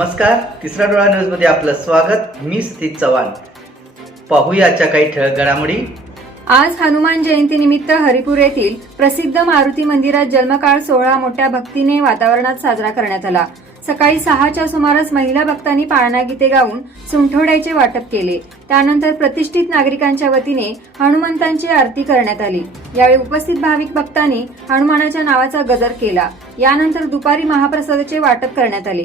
नमस्कार तिसरा डोळा न्यूजमध्ये आपलं स्वागत. मी स्थित चव्हाण. पाहूयाच्या काही ठळक घडामोडी. आज हनुमान जयंतीनिमित्त हरिपूर येथील प्रसिद्ध मारुती मंदिरात जन्मकाळ सोहळा मोठ्या भक्तीने वातावरणात साजरा करण्यात आला. सकाळी सहाच्या सुमारास महिला भक्तांनी पाळणा गीते गाऊन सुंठोड्याचे वाटप केले. त्यानंतर प्रतिष्ठित नागरिकांच्या वतीने हनुमंतांची आरती करण्यात आली. यावेळी उपस्थित भाविक भक्तांनी हनुमानाच्या नावाचा गजर केला. यानंतर दुपारी महाप्रसादाचे वाटप करण्यात आले.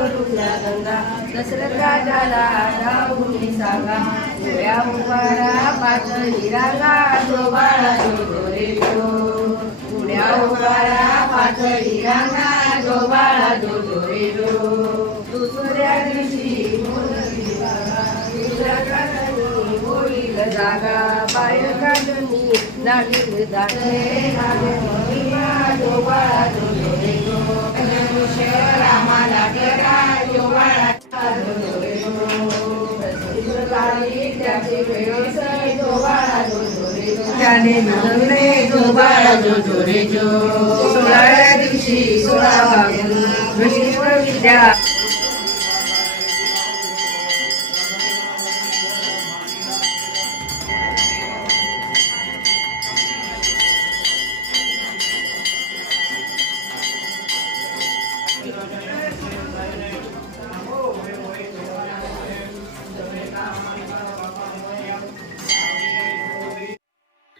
नो करूया गंगा. दशरथ राजाला राहुनी सांगा. गोळ्या उभारा पातळी रागा जो जोरे जो जो उड्या उभारा पातळी रागा जोबाळा जो जोरे जो दुसऱ्या दिवशी होईल जागा. पाय काढणी नाडील दाटले नागे महिमा जो जोरे जो जो त्याने मिळवले जो बाळा जो जो रे जो सोळा